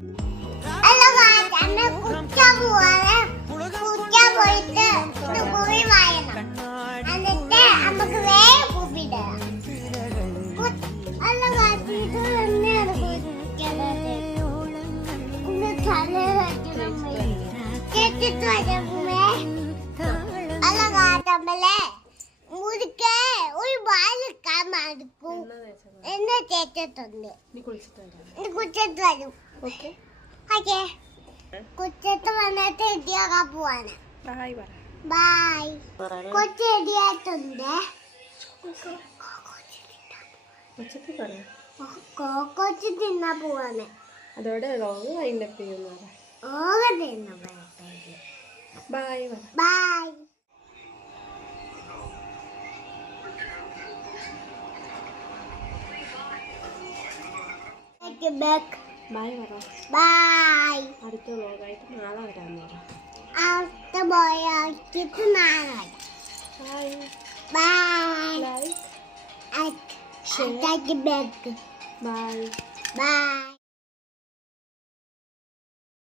Hello guys, അമ്മ കുച്ച പോവാണ്. കുച്ച പോയിട്ട് ഇത് കുഴി വായണം. എന്നിട്ട് നമുക്ക് വേഗം കുപ്പിയിടാം. Hello guys, ഇത് തന്നെയാണ് കുഴിക്കുന്നത്. ഒന്ന് തലയിലാക്കണം. കേട്ടിട്ട് വരമ്മേ. Hello guys, നമ്മളെ മുറുക്കെ ഒരു വാഴക്കാൻ മടുക്കും. എന്നെ തേച്ചിട്ടുണ്ട്. കുളിച്ചിട്ട് വരും. ഓക്കെ ഓക്കെ കുച്ചത്ത് വന്നിട്ട് എടിയാക്കാൻ പോവാണ്. ബൈ പറ. ബൈ. കൊച്ചു എടിയായിട്ടുണ്ട്. ഉച്ചക്ക് പറ. കൊച്ചു തിന്നാൻ പോവാണ്. അതോടെ ലോങ് വൈൻഡപ്പ് ചെയ്യുന്നു. ഓവർ തിന്നാൻ ബൈ പറ. ബൈ. ബാക്ക്. ബൈ പറ. ബൈ. അടുത്ത വ്ലോഗായിട്ട് നാളെ വരാമെന്ന് പറ. അടുത്ത പോയിട്ട് നാളെ. Bye. Bye. Like Share. Bye. Bye. Bye.